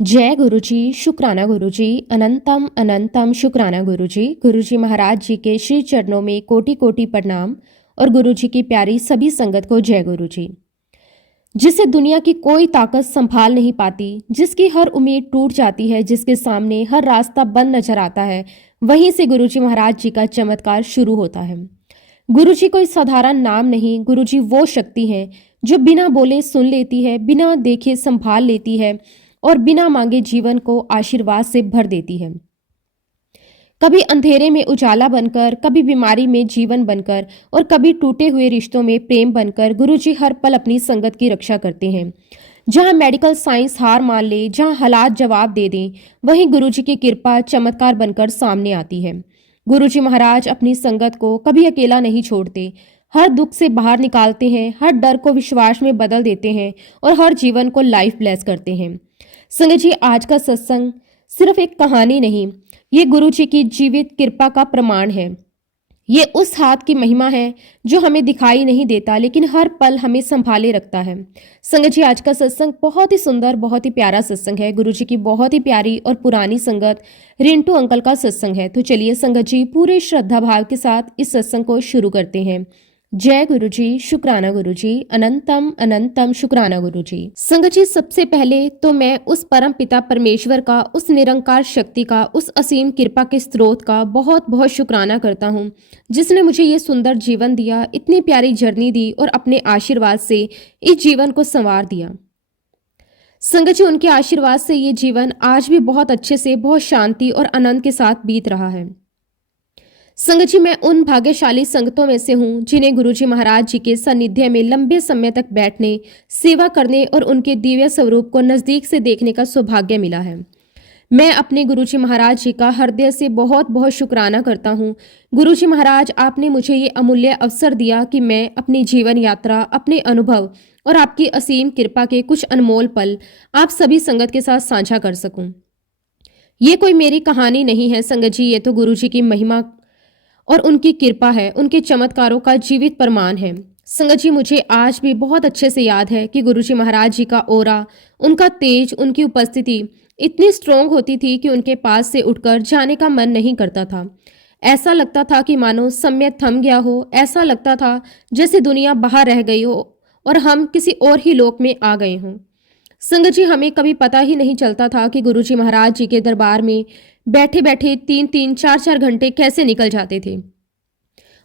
जय गुरुजी, शुक्राना गुरुजी, अनंतम अनंतम शुक्राना गुरुजी। गुरुजी महाराज जी के श्री चरणों में कोटि कोटि प्रणाम और गुरुजी की प्यारी सभी संगत को जय गुरुजी। जिसे दुनिया की कोई ताकत संभाल नहीं पाती, जिसकी हर उम्मीद टूट जाती है, जिसके सामने हर रास्ता बंद नजर आता है, वहीं से गुरुजी महाराज जी का चमत्कार शुरू होता है। गुरुजी कोई साधारण नाम नहीं, गुरुजी वो शक्ति है जो बिना बोले सुन लेती है, बिना देखे संभाल लेती है और बिना मांगे जीवन को आशीर्वाद से भर देती है। कभी अंधेरे में उजाला बनकर, कभी बीमारी में जीवन बनकर और कभी टूटे हुए रिश्तों में प्रेम बनकर गुरुजी हर पल अपनी संगत की रक्षा करते हैं। जहां मेडिकल साइंस हार मान ले, जहां हालात जवाब दे दें, वहीं गुरुजी की कृपा चमत्कार बनकर सामने आती है। गुरुजी महाराज अपनी संगत को कभी अकेला नहीं छोड़ते, हर दुख से बाहर निकालते हैं, हर डर को विश्वास में बदल देते हैं और हर जीवन को लाइफ ब्लेस करते हैं। संगत जी, आज का सत्संग सिर्फ एक कहानी नहीं, ये गुरु जी की जीवित कृपा का प्रमाण है। ये उस हाथ की महिमा है जो हमें दिखाई नहीं देता, लेकिन हर पल हमें संभाले रखता है। संगत जी, आज का सत्संग बहुत ही सुंदर, बहुत ही प्यारा सत्संग है। गुरु जी की बहुत ही प्यारी और पुरानी संगत रिंटू अंकल का सत्संग है। तो चलिए संगत जी, पूरे श्रद्धा भाव के साथ इस सत्संग को शुरू करते हैं। जय गुरुजी, शुक्राना गुरुजी, अनंतम अनंतम शुक्राना गुरुजी। संगत जी, सबसे पहले तो मैं उस परम पिता परमेश्वर का, उस निरंकार शक्ति का, उस असीम कृपा के स्रोत का बहुत बहुत शुक्राना करता हूँ, जिसने मुझे ये सुंदर जीवन दिया, इतनी प्यारी जर्नी दी और अपने आशीर्वाद से इस जीवन को संवार दिया। संगत जी, उनके आशीर्वाद से ये जीवन आज भी बहुत अच्छे से, बहुत शांति और आनंद के साथ बीत रहा है। संगत जी, मैं उन भाग्यशाली संगतों में से हूँ जिन्हें गुरुजी महाराज जी के सानिध्य में लंबे समय तक बैठने, सेवा करने और उनके दिव्य स्वरूप को नज़दीक से देखने का सौभाग्य मिला है। मैं अपने गुरुजी महाराज जी का हृदय से बहुत बहुत शुक्राना करता हूँ। गुरुजी महाराज, आपने मुझे ये अमूल्य अवसर दिया कि मैं अपनी जीवन यात्रा, अपने अनुभव और आपकी असीम कृपा के कुछ अनमोल पल आप सभी संगत के साथ साझा कर सकूं। ये कोई मेरी कहानी नहीं है संगत जी, ये तो गुरुजी की महिमा और उनकी कृपा है, उनके चमत्कारों का जीवित प्रमाण है। संगत जी, मुझे आज भी बहुत अच्छे से याद है कि गुरुजी महाराज जी का ओरा, उनका तेज, उनकी उपस्थिति इतनी स्ट्रोंग होती थी कि उनके पास से उठकर जाने का मन नहीं करता था। ऐसा लगता था कि मानो समय थम गया हो, ऐसा लगता था जैसे दुनिया बाहर रह गई हो और हम किसी और ही लोक में आ गए हों। संगत जी, हमें कभी पता ही नहीं चलता था कि गुरुजी महाराज जी के दरबार में बैठे बैठे 3-3, 4-4 घंटे कैसे निकल जाते थे।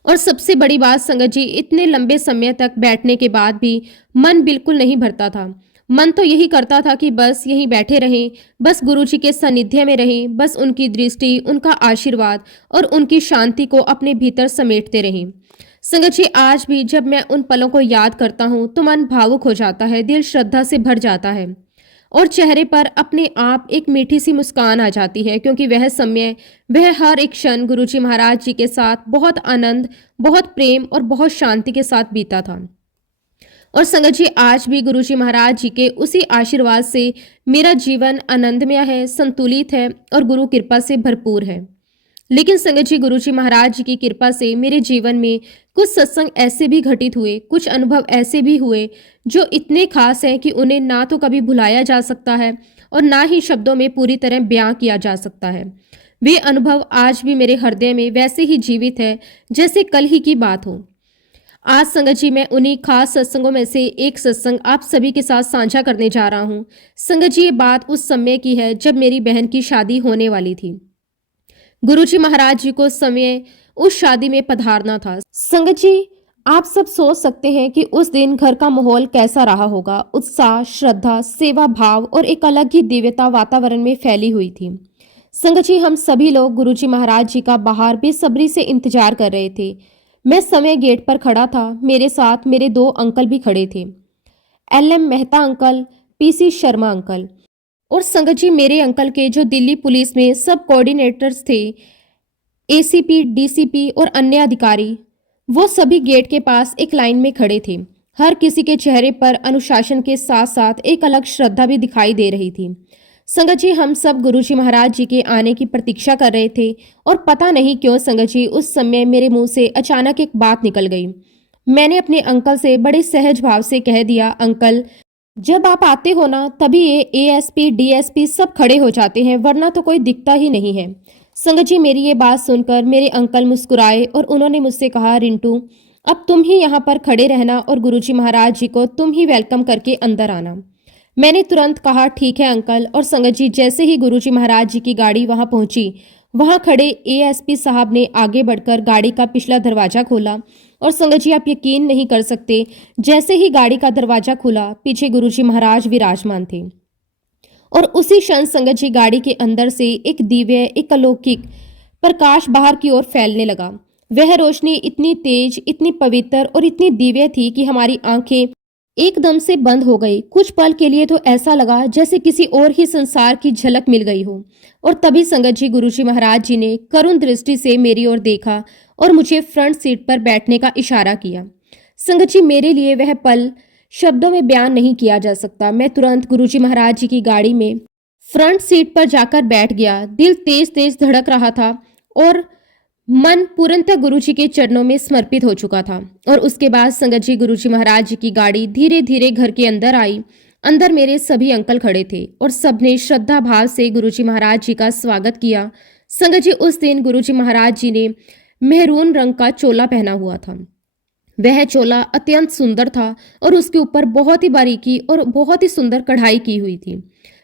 और सबसे बड़ी बात संगत जी, इतने लंबे समय तक बैठने के बाद भी मन बिल्कुल नहीं भरता था। मन तो यही करता था कि बस यहीं बैठे रहें, बस गुरुजी के सानिध्य में रहें, बस उनकी दृष्टि, उनका आशीर्वाद और उनकी शांति को अपने भीतर समेटते रहें। संगत जी, आज भी जब मैं उन पलों को याद करता हूँ तो मन भावुक हो जाता है, दिल श्रद्धा से भर जाता है और चेहरे पर अपने आप एक मीठी सी मुस्कान आ जाती है, क्योंकि वह समय, वह हर एक क्षण गुरुजी महाराज जी के साथ बहुत आनंद, बहुत प्रेम और बहुत शांति के साथ बीता था। और संगत जी, आज भी गुरुजी महाराज जी के उसी आशीर्वाद से मेरा जीवन आनंदमय है, संतुलित है और गुरु कृपा से भरपूर है। लेकिन संगत जी, गुरुजी महाराज जी की कृपा से मेरे जीवन में कुछ सत्संग ऐसे भी घटित हुए, कुछ अनुभव ऐसे भी हुए जो इतने खास हैं कि उन्हें ना तो कभी भुलाया जा सकता है और ना ही शब्दों में पूरी तरह बयां किया जा सकता है। वे अनुभव आज भी मेरे हृदय में वैसे ही जीवित है जैसे कल ही की बात हो। आज संगत जी, मैं उन्हीं खास सत्संगों में से एक सत्संग आप सभी के साथ साझा करने जा रहा हूँ। संगत जी, ये बात उस समय की है जब मेरी बहन की शादी होने वाली थी। गुरुजी महाराज जी को समय उस शादी में पधारना था। संगत जी, आप सब सोच सकते हैं कि उस दिन घर का माहौल कैसा रहा होगा। उत्साह, श्रद्धा, सेवा भाव और एक अलग ही दिव्यता वातावरण में फैली हुई थी। संगत जी, हम सभी लोग गुरुजी महाराज जी का बाहर बेसब्री से इंतजार कर रहे थे। मैं समय गेट पर खड़ा था, मेरे साथ मेरे 2 अंकल भी खड़े थे, LM Mehta uncle, PC Sharma uncle. और संगत जी, मेरे अंकल के जो दिल्ली पुलिस में सब कोऑर्डिनेटर्स थे, ACP, DCP और अन्य अधिकारी, वो सभी गेट के पास एक लाइन में खड़े थे। हर किसी के चेहरे पर अनुशासन के साथ साथ एक अलग श्रद्धा भी दिखाई दे रही थी। संगत जी, हम सब गुरुजी महाराज जी के आने की प्रतीक्षा कर रहे थे और पता नहीं क्यों संगत जी, उस समय मेरे मुंह से अचानक एक बात निकल गई। मैंने अपने अंकल से बड़े सहज भाव से कह दिया, अंकल, जब आप आते हो ना तभी ये एएसपी डीएसपी सब खड़े हो जाते हैं, वरना तो कोई दिखता ही नहीं है। संगत जी, मेरी ये बात सुनकर मेरे अंकल मुस्कुराए और उन्होंने मुझसे कहा, रिंटू अब तुम ही यहाँ पर खड़े रहना और गुरुजी महाराज जी को तुम ही वेलकम करके अंदर आना। मैंने तुरंत कहा, ठीक है अंकल। और संगत जी, जैसे ही गुरुजी महाराज जी की गाड़ी वहां पहुंची, वहां खड़े एएसपी साहब ने आगे बढ़कर गाड़ी का पिछला दरवाजा खोला। और संगत जी, आप यकीन नहीं कर सकते, जैसे ही गाड़ी का दरवाजा खुला, पीछे गुरुजी महाराज विराजमान थे। और उसी क्षण संगत जी, गाड़ी के अंदर से एक दिव्य, एक अलौकिक प्रकाश बाहर की ओर फैलने लगा। वह रोशनी इतनी तेज, इतनी पवित्र और इतनी दिव्य थी कि हमारी आंखें एकदम से बंद हो गई। कुछ पल के लिए तो ऐसा लगा जैसे किसी और ही संसार की झलक मिल गई हो। और तभी संगत जी, गुरुजी महाराज जी ने करुण दृष्टि से मेरी ओर देखा और मुझे फ्रंट सीट पर बैठने का इशारा किया। संगत जी, मेरे लिए वह पल शब्दों में बयान नहीं किया जा सकता। मैं तुरंत गुरुजी महाराज जी की गाड़ी में फ्रंट सीट पर जाकर बैठ गया। दिल तेज तेज धड़क रहा था और मन पूर्णतः गुरुजी के चरणों में समर्पित हो चुका था। और उसके बाद संगत जी, गुरुजी महाराज जी की गाड़ी धीरे धीरे घर के अंदर आई। अंदर मेरे सभी अंकल खड़े थे और सबने श्रद्धा भाव से गुरुजी महाराज जी का स्वागत किया। संगत जी, उस दिन गुरुजी महाराज जी ने मेहरून रंग का चोला पहना हुआ था। वह चोला अत्यंत सुंदर था और उसके ऊपर बहुत ही बारीकी और बहुत ही सुंदर कढ़ाई की हुई थी।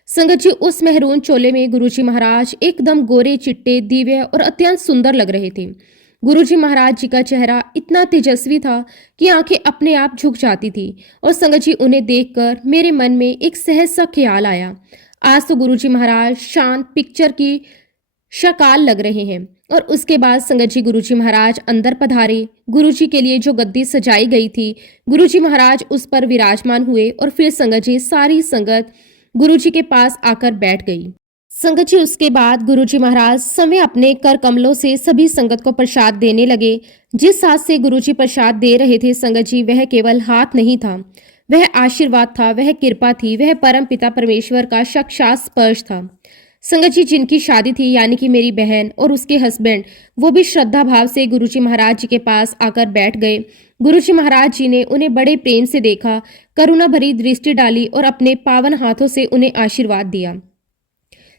संगत जी, उस मेहरून चोले में गुरुजी महाराज एकदम गोरे चिट्टे, दिव्य और अत्यंत सुंदर लग रहे थे। गुरुजी महाराज जी का चेहरा इतना तेजस्वी था कि आंखें अपने आप झुक जाती थी। और संगत जी, उन्हें देखकर मेरे मन में एक सहज सा ख्याल आया, आज तो गुरुजी महाराज शांत पिक्चर की शकाल लग रहे हैं। और उसके बाद संगत जी, गुरुजी महाराज अंदर पधारे। गुरुजी के लिए जो गद्दी सजाई गई थी, गुरुजी महाराज उस पर विराजमान हुए। और फिर संगत जी, सारी संगत गुरुजी के पास आकर बैठ गई। संगत जी, उसके बाद गुरुजी महाराज समय अपने कर कमलों से सभी संगत को प्रसाद देने लगे। जिस हाथ से गुरुजी प्रसाद दे रहे थे संगत जी, वह केवल हाथ नहीं था, वह आशीर्वाद था, वह कृपा थी, वह परम पिता परमेश्वर का साक्षात स्पर्श था। संगत जी, जिनकी शादी थी, यानी कि मेरी बहन और उसके हस्बैंड, वो भी श्रद्धा भाव से गुरुजी महाराज जी के पास आकर बैठ गए। गुरुजी महाराज जी ने उन्हें बड़े प्रेम से देखा, करुणा भरी दृष्टि डाली और अपने पावन हाथों से उन्हें आशीर्वाद दिया।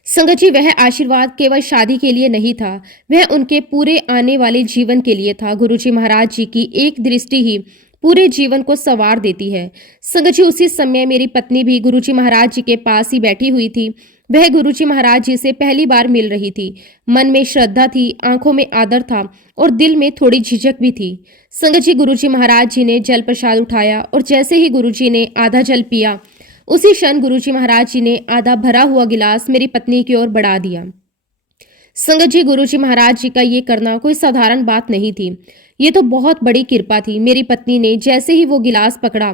संगत जी, वह आशीर्वाद केवल शादी के लिए नहीं था, वह उनके पूरे आने वाले जीवन के लिए था। गुरुजी महाराज जी की एक दृष्टि ही पूरे जीवन को संवार देती है। संगत जी, उसी समय मेरी पत्नी भी गुरुजी महाराज जी के पास ही बैठी हुई थी। वह गुरुजी महाराज जी से पहली बार मिल रही थी। मन में श्रद्धा थी, आंखों में आदर था और दिल में थोड़ी झिझक भी थी। संगत जी, गुरुजी महाराज जी ने जल प्रसाद उठाया और जैसे ही गुरुजी ने आधा जल पिया, उसी क्षण गुरुजी महाराज जी ने आधा भरा हुआ गिलास मेरी पत्नी की ओर बढ़ा दिया। संगत जी, गुरुजी महाराज जी का ये करना कोई साधारण बात नहीं थी, ये तो बहुत बड़ी कृपा थी। मेरी पत्नी ने जैसे ही वो गिलास पकड़ा,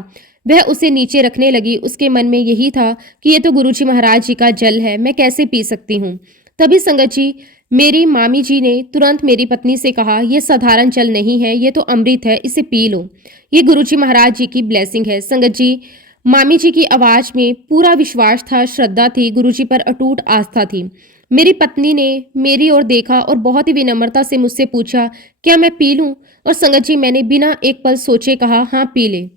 वह उसे नीचे रखने लगी। उसके मन में यही था कि ये तो गुरुजी महाराज जी का जल है, मैं कैसे पी सकती हूँ। तभी संगत जी, मेरी मामी जी ने तुरंत मेरी पत्नी से कहा, यह साधारण जल नहीं है, ये तो अमृत है, इसे पी लो, ये गुरुजी महाराज जी की ब्लेसिंग है। संगत जी, मामी जी की आवाज में पूरा विश्वास था, श्रद्धा थी, गुरुजी पर अटूट आस्था थी। मेरी पत्नी ने मेरी ओर देखा और बहुत ही विनम्रता से मुझसे पूछा, क्या मैं पी लूं? और संगत जी, मैंने बिना एक पल सोचे कहा, हाँ पी ले।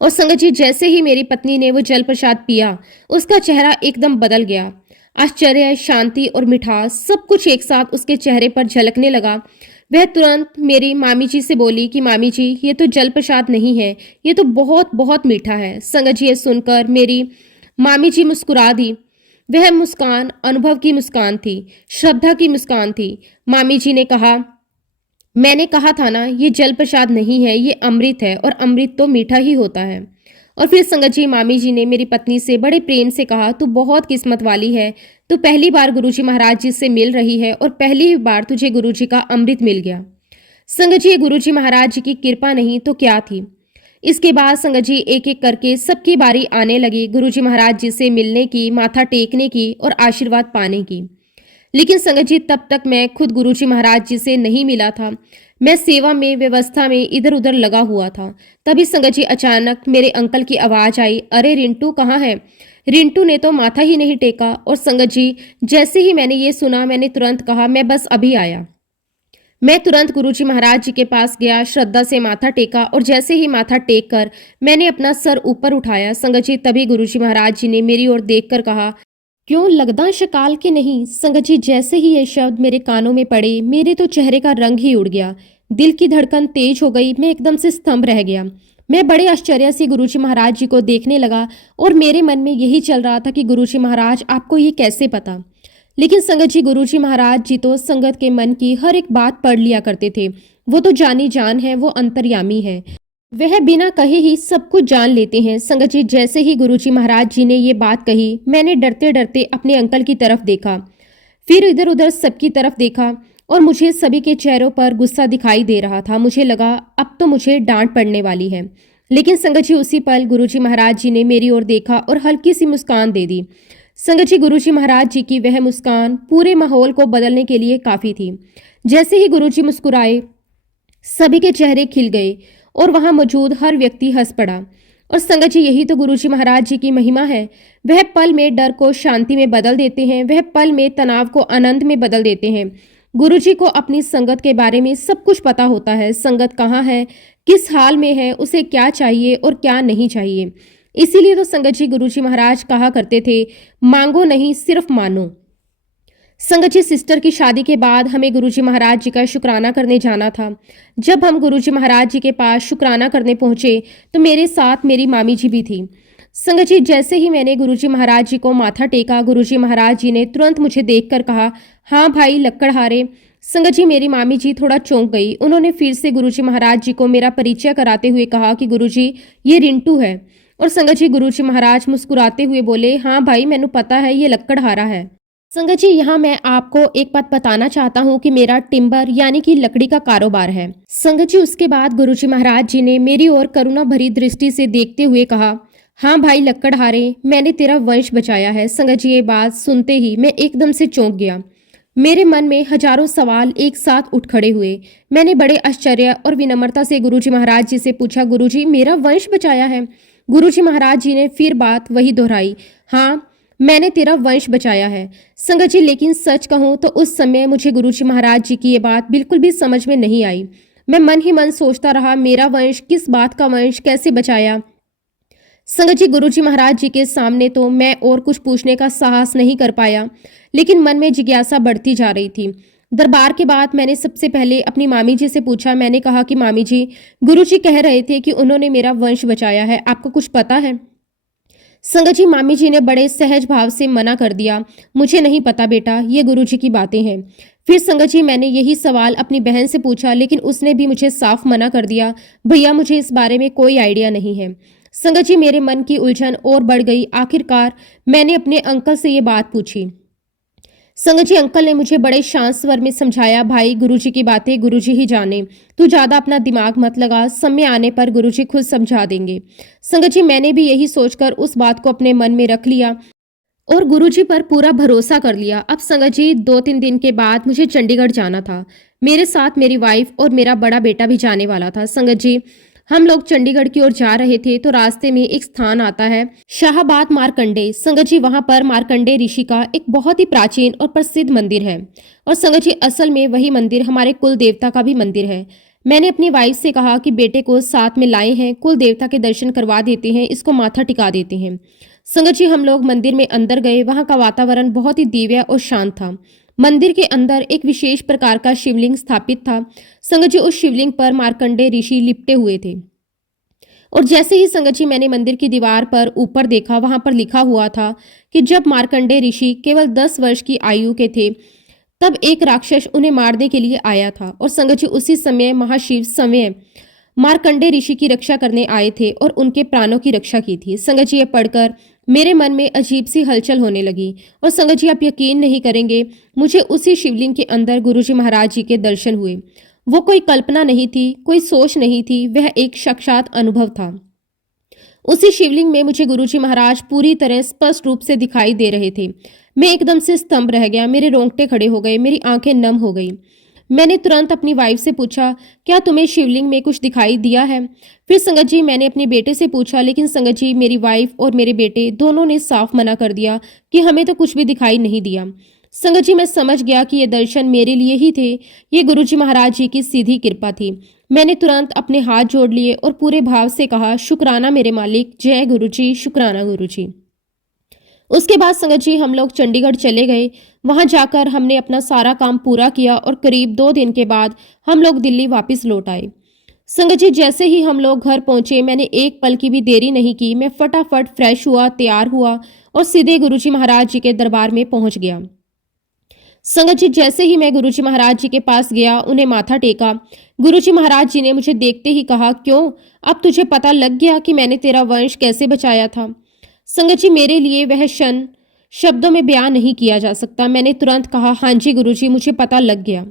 और संगत जी, जैसे ही मेरी पत्नी ने वो जल प्रसाद पिया, उसका चेहरा एकदम बदल गया। आश्चर्य, शांति और मिठास सब कुछ एक साथ उसके चेहरे पर झलकने लगा। वह तुरंत मेरी मामी जी से बोली कि मामी जी, ये तो जल प्रसाद नहीं है, ये तो बहुत बहुत मीठा है। संगत जी, ये सुनकर मेरी मामी जी मुस्कुरा दी। वह मुस्कान अनुभव की मुस्कान थी, श्रद्धा की मुस्कान थी। मामी जी ने कहा, मैंने कहा था ना, ये जल प्रसाद नहीं है, ये अमृत है और अमृत तो मीठा ही होता है। और फिर संगत जी, मामी जी ने मेरी पत्नी से बड़े प्रेम से कहा, तू बहुत किस्मत वाली है, तू पहली बार गुरुजी महाराज जी से मिल रही है और पहली ही बार तुझे गुरुजी का अमृत मिल गया। संगत जी, ये गुरुजी महाराज जी की कृपा नहीं तो क्या थी। इसके बाद संगत जी, एक एक करके सबकी बारी आने लगी गुरुजी महाराज जी से मिलने की, माथा टेकने की और आशीर्वाद पाने की। लेकिन संगत जी, तब तक मैं खुद गुरुजी महाराज जी से नहीं मिला था। मैं सेवा में, व्यवस्था में इधर उधर लगा हुआ था। तभी संगत जी, अचानक मेरे अंकल की आवाज आई, अरे रिंटू कहाँ है? रिंटू ने तो माथा ही नहीं टेका। और संगत जी, जैसे ही मैंने ये सुना, मैंने तुरंत कहा, मैं बस अभी आया। मैं तुरंत गुरुजी महाराज जी के पास गया, श्रद्धा से माथा टेका और जैसे ही माथा टेक कर मैंने अपना सर ऊपर उठाया, संगत जी तभी गुरुजी महाराज जी ने मेरी ओर देखकर कहा, क्यों लगदा शकाल के नहीं। संगत जी जैसे ही ये शब्द मेरे कानों में पड़े, मेरे तो चेहरे का रंग ही उड़ गया, दिल की धड़कन तेज हो गई, मैं एकदम से स्तंभ रह गया। मैं बड़े आश्चर्य से गुरुजी महाराज जी को देखने लगा और मेरे मन में यही चल रहा था कि गुरुजी महाराज आपको ये कैसे पता। लेकिन संगत जी गुरुजी महाराज जी तो संगत के मन की हर एक बात पढ़ लिया करते थे। वो तो जानी जान है, वो अंतर्यामी है, वह बिना कहे ही सब कुछ जान लेते हैं। संगत जी जैसे ही गुरुजी महाराज जी ने ये बात कही, मैंने डरते डरते अपने अंकल की तरफ देखा, फिर इधर उधर सबकी तरफ देखा और मुझे सभी के चेहरों पर गुस्सा दिखाई दे रहा था। मुझे लगा अब तो मुझे डांट पड़ने वाली है। लेकिन संगत जी उसी पल गुरुजी महाराज जी ने मेरी ओर देखा और हल्की सी मुस्कान दे दी। संगत जी गुरुजी महाराज जी की वह मुस्कान पूरे माहौल को बदलने के लिए काफी थी। जैसे ही गुरुजी मुस्कुराए, सभी के चेहरे खिल गए और वहां मौजूद हर व्यक्ति हंस पड़ा। और संगत जी यही तो गुरुजी महाराज जी की महिमा है। वह पल में डर को शांति में बदल देते हैं, वह पल में तनाव को आनंद में बदल देते हैं। गुरुजी को अपनी संगत के बारे में सब कुछ पता होता है, संगत कहाँ है, किस हाल में है, उसे क्या चाहिए और क्या नहीं चाहिए। इसीलिए तो संगत जी गुरुजी महाराज कहा करते थे, मांगो नहीं सिर्फ मानो। संगत जी सिस्टर की शादी के बाद हमें गुरुजी महाराज जी का शुक्राना करने जाना था। जब हम गुरुजी महाराज जी के पास शुक्राना करने पहुंचे तो मेरे साथ मेरी मामी जी भी थी। संगत जी जैसे ही मैंने गुरुजी महाराज जी को माथा टेका, गुरुजी महाराज जी ने तुरंत मुझे देखकर कहा, हाँ भाई लक्कड़हारे। संगत जी मेरी मामी जी थोड़ा चौंक गई। उन्होंने फिर से गुरुजी महाराज जी को मेरा परिचय कराते हुए कहा कि गुरुजी ये रिंटू है। और संगत जी गुरुजी महाराज मुस्कुराते हुए बोले, हाँ भाई मैनू पता है ये लक्कड़हारा है। संगत जी यहाँ मैं आपको एक बात बताना चाहता हूँ कि मेरा टिम्बर यानी कि लकड़ी का कारोबार है। संगत जी उसके बाद गुरुजी महाराज जी ने मेरी ओर करुणा भरी दृष्टि से देखते हुए कहा, हाँ भाई लक्कड़हारे, मैंने तेरा वंश बचाया है। संगत जी ये बात सुनते ही मैं एकदम से चौंक गया। मेरे मन में हजारों सवाल एक साथ उठ खड़े हुए। मैंने बड़े आश्चर्य और विनम्रता से गुरुजी महाराज जी से पूछा, गुरुजी मेरा वंश बचाया है? गुरुजी महाराज जी ने फिर बात वही दोहराई, हाँ मैंने तेरा वंश बचाया है। संगत जी लेकिन सच कहूँ तो उस समय मुझे गुरुजी महाराज जी की ये बात बिल्कुल भी समझ में नहीं आई। मैं मन ही मन सोचता रहा, मेरा वंश, किस बात का वंश, कैसे बचाया। संगत जी गुरुजी महाराज जी के सामने तो मैं और कुछ पूछने का साहस नहीं कर पाया, लेकिन मन में जिज्ञासा बढ़ती जा रही थी। दरबार के बाद मैंने सबसे पहले अपनी मामी जी से पूछा। मैंने कहा कि मामी जी, गुरुजी कह रहे थे कि उन्होंने मेरा वंश बचाया है, आपको कुछ पता है? संगत जी मामी जी ने बड़े सहज भाव से मना कर दिया, मुझे नहीं पता बेटा, ये गुरुजी की बातें हैं। फिर संगत जी मैंने यही सवाल अपनी बहन से पूछा, लेकिन उसने भी मुझे साफ मना कर दिया, भैया मुझे इस बारे में कोई आइडिया नहीं है। संगत जी मेरे मन की उलझन और बढ़ गई। आखिरकार मैंने अपने अंकल से ये बात पूछी। संगत जी अंकल ने मुझे बड़े शांत स्वर में समझाया, भाई गुरुजी की बातें गुरुजी ही जाने, तू ज्यादा अपना दिमाग मत लगा, समय आने पर गुरुजी खुद समझा देंगे। संगत जी मैंने भी यही सोचकर उस बात को अपने मन में रख लिया और गुरुजी पर पूरा भरोसा कर लिया। अब संगत जी 2-3 दिन के बाद मुझे चंडीगढ़ जाना था। मेरे साथ मेरी वाइफ और मेरा बड़ा बेटा भी जाने वाला था। संगत जी हम लोग चंडीगढ़ की ओर जा रहे थे तो रास्ते में एक स्थान आता है, शाहबाद मारकंडे। संगत जी वहां पर मारकंडे ऋषि का एक बहुत ही प्राचीन और प्रसिद्ध मंदिर है। और संगत जी असल में वही मंदिर हमारे कुल देवता का भी मंदिर है। मैंने अपनी वाइफ से कहा कि बेटे को साथ में लाए हैं, कुल देवता के दर्शन करवा देते हैं, इसको माथा टिका देते हैं। संगत जी हम लोग मंदिर में अंदर गए। वहां का वातावरण बहुत ही दिव्य और शांत था। मंदिर के अंदर एक विशेष प्रकार का शिवलिंग स्थापित था। संगत जी उस शिवलिंग पर मार्कंडे ऋषि लिपटे हुए थे। और जैसे ही संगत जी मैंने मंदिर की दीवार पर ऊपर देखा, वहां पर लिखा हुआ था कि जब मार्कंडे ऋषि केवल 10 वर्ष की आयु के थे तब एक राक्षस उन्हें मारने के लिए आया था। और संगत जी उसी समय महाशिव समय मार्कंडे ऋषि की रक्षा करने आए थे और उनके प्राणों की रक्षा की थी। संगत जी ये पढ़कर मेरे मन में अजीब सी हलचल होने लगी। और संगत जी आप यकीन नहीं करेंगे, मुझे उसी शिवलिंग के अंदर गुरुजी महाराज जी के दर्शन हुए। वो कोई कल्पना नहीं थी, कोई सोच नहीं थी, वह एक साक्षात अनुभव था। उसी शिवलिंग में मुझे गुरुजी महाराज पूरी तरह स्पष्ट रूप से दिखाई दे रहे थे। मैं एकदम से स्तंभ रह गया, मेरे रोंगटे खड़े हो गए, मेरी आंखें नम हो गई। मैंने तुरंत अपनी वाइफ से पूछा, क्या तुम्हें शिवलिंग में कुछ दिखाई दिया है? फिर संगत जी मैंने अपने बेटे से पूछा, लेकिन संगत जी मेरी वाइफ और मेरे बेटे दोनों ने साफ मना कर दिया कि हमें तो कुछ भी दिखाई नहीं दिया। संगत जी, मैं समझ गया कि ये दर्शन मेरे लिए ही थे। ये गुरुजी महाराज जी की सीधी कृपा थी। मैंने तुरंत अपने हाथ जोड़ लिए और पूरे भाव से कहा, शुक्राना मेरे मालिक, जय गुरुजी, शुक्राना गुरुजी। उसके बाद संगत जी हम लोग चंडीगढ़ चले गए। वहां जाकर हमने अपना सारा काम पूरा किया और करीब 2 दिन के बाद हम लोग दिल्ली वापस लौट आए। संगत जी, जैसे ही हम लोग घर पहुंचे, मैंने एक पल की भी देरी नहीं की। मैं फटाफट फ्रेश हुआ, तैयार हुआ और सीधे गुरुजी महाराज जी के दरबार में पहुंच गया। संगत जी, जैसे ही मैं गुरुजी महाराज जी के पास गया, उन्हें माथा टेका, गुरुजी महाराज जी ने मुझे देखते ही कहा, क्यों, अब तुझे पता लग गया कि मैंने तेरा वंश कैसे बचाया था? संगत जी, मेरे लिए वह क्षण शब्दों में बयान नहीं किया जा सकता। मैंने तुरंत कहा, हाँ जी गुरुजी, मुझे पता लग गया।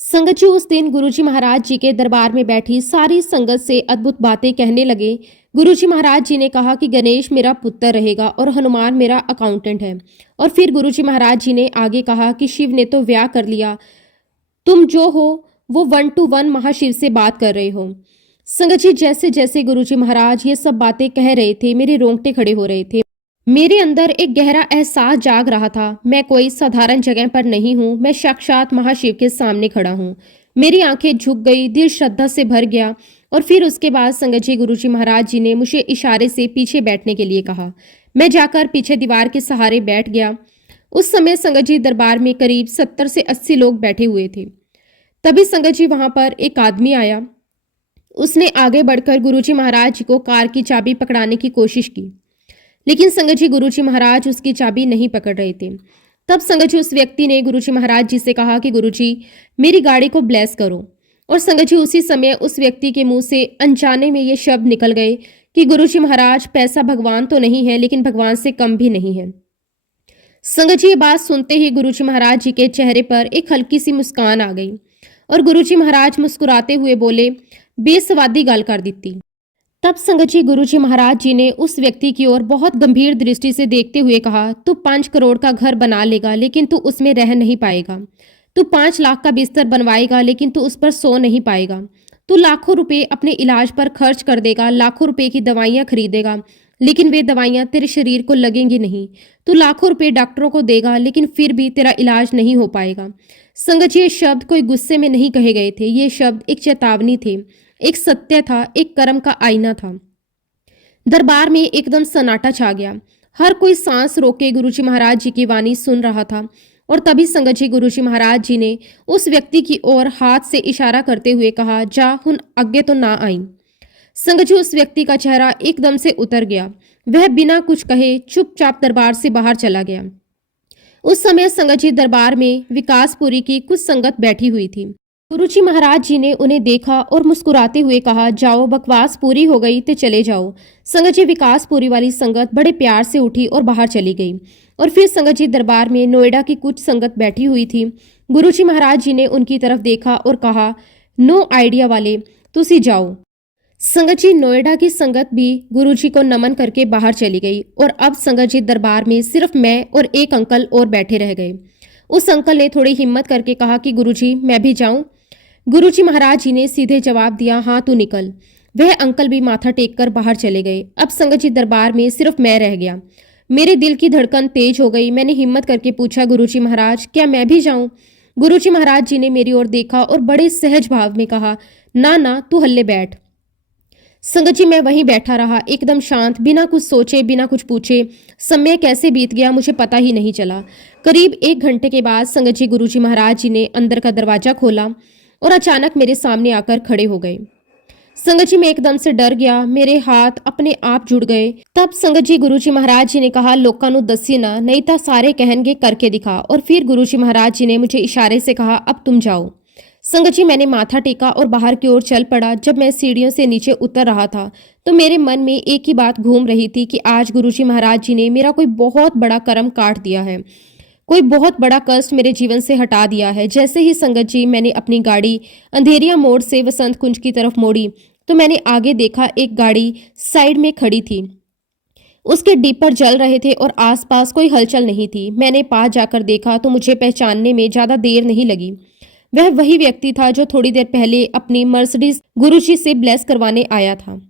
संगत जी, उस दिन गुरुजी महाराज जी के दरबार में बैठी सारी संगत से अद्भुत बातें कहने लगे। गुरुजी महाराज जी ने कहा कि गणेश मेरा पुत्र रहेगा और हनुमान मेरा अकाउंटेंट है। और फिर गुरुजी महाराज जी ने आगे कहा कि शिव ने तो ब्याह कर लिया, तुम जो हो वो 1 to 1 महाशिव से बात कर रहे हो। संगत जी, जैसे जैसे गुरुजी महाराज ये सब बातें कह रहे थे, मेरे रोंगटे खड़े हो रहे थे। मेरे अंदर एक गहरा एहसास जाग रहा था। मैं कोई साधारण जगह पर नहीं हूँ, मैं साक्षात महाशिव के सामने खड़ा हूँ। मेरी आंखें झुक गई, दिल श्रद्धा से भर गया। और फिर उसके बाद संगत जी, गुरुजी महाराज जी ने मुझे इशारे से पीछे बैठने के लिए कहा। मैं जाकर पीछे दीवार के सहारे बैठ गया। उस समय संगत जी दरबार में करीब 70 से 80 लोग बैठे हुए थे। तभी संगत जी वहां पर एक आदमी आया। उसने आगे बढ़कर गुरुजी महाराज जी को कार की चाबी पकड़ाने की कोशिश की, लेकिन संगत जी गुरुजी महाराज उसकी चाबी नहीं पकड़ रहे थे। तब संगत जी उस व्यक्ति ने गुरुजी महाराज जी से कहा कि गुरुजी, मेरी गाड़ी को ब्लेस करो। और संगत जी उसी समय उस व्यक्ति के मुंह से अनजाने में ये शब्द निकल गए कि गुरुजी महाराज, पैसा भगवान तो नहीं है, लेकिन भगवान से कम भी नहीं है। संगत जी ये बात सुनते ही गुरुजी महाराज जी के चेहरे पर एक हल्की सी मुस्कान आ गई और गुरुजी महाराज मुस्कुराते हुए बोले, बेसवादी गल कर दी। तब संगत जी गुरुजी महाराज जी ने उस व्यक्ति की ओर बहुत गंभीर दृष्टि से देखते हुए कहा, तू 5 करोड़ का घर बना लेगा, लेकिन तू उसमें रह नहीं पाएगा। तू 5 लाख का बिस्तर बनवाएगा, लेकिन तू उस पर सो नहीं पाएगा। तू लाखों रुपए अपने इलाज पर खर्च कर देगा, लाखों रुपए की दवाइयां खरीदेगा, लेकिन वे दवाइयां तेरे शरीर को लगेंगी नहीं। तू लाखों रुपए डॉक्टरों को देगा, लेकिन फिर भी तेरा इलाज नहीं हो पाएगा। संगत जी, ये शब्द कोई गुस्से में नहीं कहे गए थे। ये शब्द एक चेतावनी थे, एक सत्य था, एक कर्म का आईना था। दरबार में एकदम सन्नाटा छा गया। हर कोई सांस रोके गुरुजी महाराज जी की वाणी सुन रहा था। और तभी संगत जी गुरुजी महाराज जी ने उस व्यक्ति की ओर हाथ से इशारा करते हुए कहा, जा हुन अगे तो ना आई। संगत जी उस व्यक्ति का चेहरा एकदम से उतर गया। वह बिना कुछ कहे चुपचाप दरबार से बाहर चला गया। उस समय संगत जी दरबार में विकासपुरी की कुछ संगत बैठी हुई थी। गुरुजी महाराज जी ने उन्हें देखा और मुस्कुराते हुए कहा, जाओ, बकवास पूरी हो गई तो चले जाओ। संगत जी विकासपुरी वाली संगत बड़े प्यार से उठी और बाहर चली गई। और फिर संगत जी दरबार में नोएडा की कुछ संगत बैठी हुई थी। गुरुजी महाराज जी ने उनकी तरफ देखा और कहा, नो आइडिया वाले, तुसी जाओ। संगत जी नोएडा की संगत भी गुरुजी को नमन करके बाहर चली गई। और अब संगत जी दरबार में सिर्फ मैं और एक अंकल और बैठे रह गए। उस अंकल ने थोड़ी हिम्मत करके कहा कि गुरुजी, मैं भी जाऊं? गुरुजी महाराज जी ने सीधे जवाब दिया, हाँ तू निकल। वह अंकल भी माथा टेक कर बाहर चले गए। अब संगत जी दरबार में सिर्फ मैं रह गया। मेरे दिल की धड़कन तेज हो गई। मैंने हिम्मत करके पूछा, गुरुजी महाराज, क्या मैं भी जाऊं? गुरुजी महाराज जी ने मेरी ओर देखा और बड़े सहज भाव में कहा, ना ना, तू हल्ले बैठ। संगत जी मैं वहीं बैठा रहा, एकदम शांत, बिना कुछ सोचे, बिना कुछ पूछे। समय कैसे बीत गया मुझे पता ही नहीं चला। करीब 1 घंटे के बाद संगत जी गुरुजी महाराज जी ने अंदर का दरवाजा खोला और अचानक मेरे सामने आकर खड़े हो गए। संगत जी मैं एकदम से डर गया, मेरे हाथ अपने आप जुड़ गए। तब संगत जी गुरुजी महाराज जी ने कहा, लोकां नू दसी ना, नहीं तो सारे कहनगे करके दिखा। और फिर गुरुजी महाराज जी ने मुझे इशारे से कहा, अब तुम जाओ। संगत जी मैंने माथा टेका और बाहर की ओर चल पड़ा। जब मैं सीढ़ियों से नीचे उतर रहा था तो मेरे मन में एक ही बात घूम रही थी कि आज गुरुजी महाराज जी ने मेरा कोई बहुत बड़ा कर्म काट दिया है, कोई बहुत बड़ा कष्ट मेरे जीवन से हटा दिया है। जैसे ही संगत जी मैंने अपनी गाड़ी अंधेरिया मोड़ से वसंत कुंज की तरफ मोड़ी तो मैंने आगे देखा, एक गाड़ी साइड में खड़ी थी। उसके डीपर जल रहे थे और आसपास कोई हलचल नहीं थी। मैंने पास जाकर देखा तो मुझे पहचानने में ज्यादा देर नहीं लगी। वह वही व्यक्ति था जो थोड़ी देर पहले अपनी मर्सिडीज गुरुजी से ब्लेस करवाने आया था।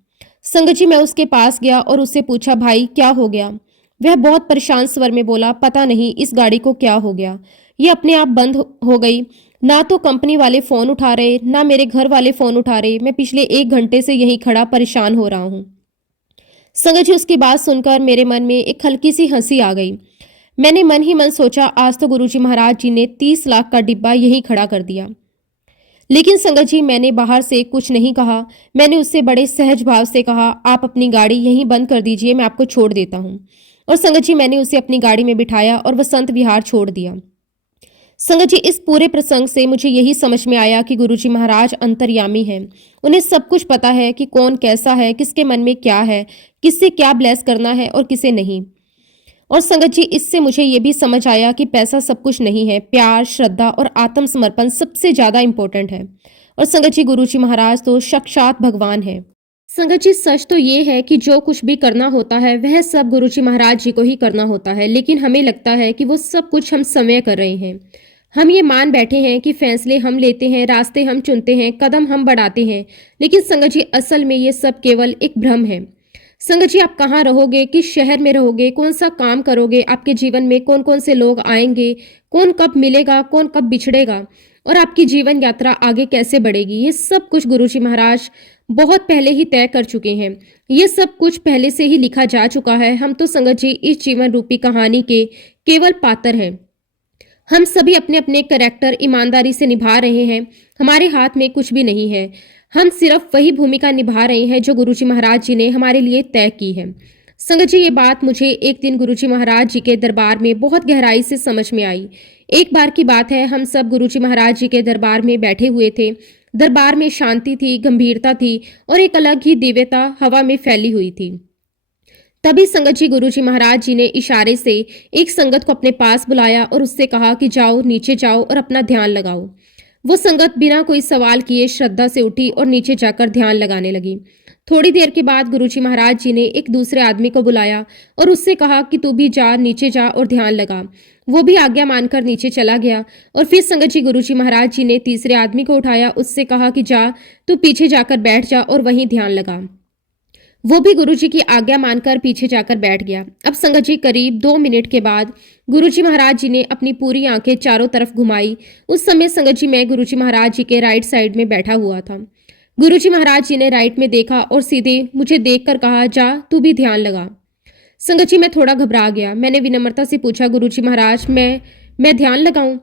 संगत जी मैं उसके पास गया और उससे पूछा, भाई क्या हो गया? वह बहुत परेशान स्वर में बोला, पता नहीं इस गाड़ी को क्या हो गया। ये अपने आप बंद हो गई। ना तो कंपनी वाले फ़ोन उठा रहे, ना मेरे घर वाले फ़ोन उठा रहे। मैं पिछले 1 घंटे से यहीं खड़ा परेशान हो रहा हूँ। संगत जी, उसकी बात सुनकर मेरे मन में एक हल्की सी हंसी आ गई। मैंने मन ही मन सोचा, आज तो गुरुजी महाराज जी ने 30 लाख का डिब्बा यहीं खड़ा कर दिया। लेकिन संगत जी, मैंने बाहर से कुछ नहीं कहा। मैंने उससे बड़े सहज भाव से कहा, आप अपनी गाड़ी यहीं बंद कर दीजिए, मैं आपको छोड़ देता हूँ। और संगत जी, मैंने उसे अपनी गाड़ी में बिठाया और वसंत विहार छोड़ दिया। संगत जी, इस पूरे प्रसंग से मुझे यही समझ में आया कि गुरुजी महाराज अंतर्यामी हैं। उन्हें सब कुछ पता है कि कौन कैसा है, किसके मन में क्या है, किससे क्या ब्लेस करना है और किसे नहीं। और संगत जी, इससे मुझे ये भी समझ आया कि पैसा सब कुछ नहीं है। प्यार, श्रद्धा और आत्मसमर्पण सबसे ज्यादा इंपॉर्टेंट है। और संगत जी, गुरुजी महाराज तो साक्षात भगवान है। संगत जी, सच तो ये है कि जो कुछ भी करना होता है वह सब गुरुजी महाराज जी को ही करना होता है, लेकिन हमें लगता है कि वो सब कुछ हम स्वयं कर रहे हैं। हम ये मान बैठे हैं कि फैसले हम लेते हैं, रास्ते हम चुनते हैं, कदम हम बढ़ाते हैं। लेकिन संगत जी, असल में ये सब केवल एक भ्रम है। संगत जी, आप कहाँ रहोगे, किस शहर में रहोगे, कौन सा काम करोगे, आपके जीवन में कौन कौन से लोग आएंगे, कौन कब मिलेगा, कौन कब बिछड़ेगा, और आपकी जीवन यात्रा आगे कैसे बढ़ेगी, ये सब कुछ गुरुजी महाराज बहुत पहले ही तय कर चुके हैं। ये सब कुछ पहले से ही लिखा जा चुका है। हम तो संगत जी इस जीवन रूपी कहानी के केवल पात्र हैं। हम सभी अपने अपने कैरेक्टर ईमानदारी से निभा रहे हैं। हमारे हाथ में कुछ भी नहीं है। हम सिर्फ वही भूमिका निभा रहे हैं जो गुरुजी महाराज जी ने हमारे लिए तय की है। संगत जी, ये बात मुझे एक दिन गुरुजी महाराज जी के दरबार में बहुत गहराई से समझ में आई। एक बार की बात है, हम सब गुरुजी महाराज जी के दरबार में बैठे हुए थे। दरबार में शांति थी, गंभीरता थी और एक अलग ही दिव्यता हवा में फैली हुई थी। तभी संगत जी, गुरुजी महाराज जी ने इशारे से एक संगत को अपने पास बुलाया और उससे कहा कि जाओ, नीचे जाओ और अपना ध्यान लगाओ। वो संगत बिना कोई सवाल किए श्रद्धा से उठी और नीचे जाकर ध्यान लगाने लगी। थोड़ी देर के बाद गुरुजी महाराज जी ने एक दूसरे आदमी को बुलाया और उससे कहा कि तू भी जा, नीचे जा और ध्यान लगा। वो भी आज्ञा मानकर नीचे चला गया। और फिर संगत जी, गुरुजी महाराज जी ने तीसरे आदमी को उठाया, उससे कहा कि जा, तू पीछे जाकर बैठ जा और वहीं ध्यान लगा। वो भी गुरुजी की आज्ञा मानकर पीछे जाकर बैठ गया। अब संगत जी, करीब 2 मिनट के बाद गुरुजी महाराज जी ने अपनी पूरी आंखें चारों तरफ घुमाई। उस समय संगत जी, मैं गुरुजी महाराज जी के राइट साइड में बैठा हुआ था। गुरुजी महाराज जी ने राइट में देखा और सीधे मुझे देखकर कहा, जा, तू भी ध्यान लगा। संगत जी, मैं थोड़ा घबरा गया। मैंने विनम्रता से पूछा, गुरुजी महाराज, मैं ध्यान लगाऊं?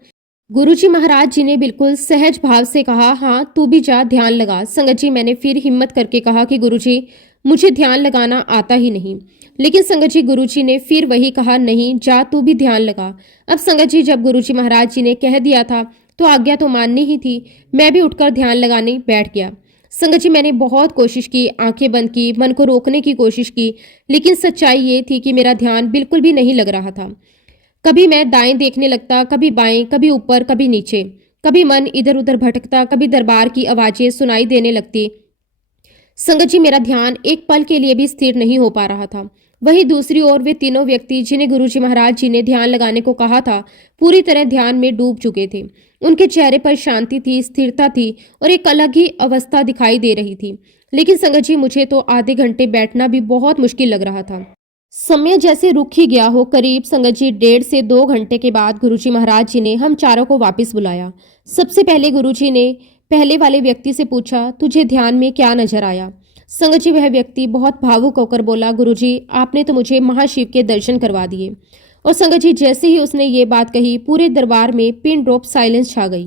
गुरुजी महाराज जी ने बिल्कुल सहज भाव से कहा, हाँ, तू भी जा, ध्यान लगा। संगत जी, मैंने फिर हिम्मत करके कहा कि गुरुजी, मुझे ध्यान लगाना आता ही नहीं। लेकिन संगत जी, गुरुजी ने फिर वही कहा, नहीं, जा, तू भी ध्यान लगा। अब संगत जी, जब गुरुजी महाराज जी ने कह दिया था तो आज्ञा तो माननी ही थी। मैं भी उठकर ध्यान लगाने बैठ गया। संगत जी, मैंने बहुत कोशिश की, आंखें बंद की, मन को रोकने की कोशिश की, लेकिन सच्चाई ये थी कि मेरा ध्यान बिल्कुल भी नहीं लग रहा था। कभी मैं दाएं देखने लगता, कभी बाएं, कभी ऊपर, कभी नीचे। कभी मन इधर उधर भटकता, कभी दरबार की आवाजें सुनाई देने लगती। संगत जी, मेरा ध्यान एक पल के लिए भी स्थिर नहीं हो पा रहा था। वहीं दूसरी ओर वे तीनों व्यक्ति जिन्हें गुरुजी महाराज जी ने ध्यान लगाने को कहा था, पूरी तरह ध्यान में डूब चुके थे। उनके चेहरे पर शांति थी, स्थिरता थी और एक अलग ही अवस्था दिखाई दे रही थी। लेकिन संगत जी, मुझे तो आधे घंटे बैठना भी बहुत मुश्किल लग रहा था। समय जैसे रुक ही गया हो। करीब संगत जी 1.5 से 2 घंटे के बाद गुरुजी महाराज जी ने हम चारों को वापस बुलाया। सबसे पहले गुरुजी ने पहले वाले व्यक्ति से पूछा, तुझे ध्यान में क्या नजर आया? संगत जी, वह व्यक्ति बहुत भावुक होकर बोला, गुरुजी, आपने तो मुझे महाशिव के दर्शन करवा दिए। और संगत जी, जैसे ही उसने ये बात कही, पूरे दरबार में पिन ड्रॉप साइलेंस छा गई।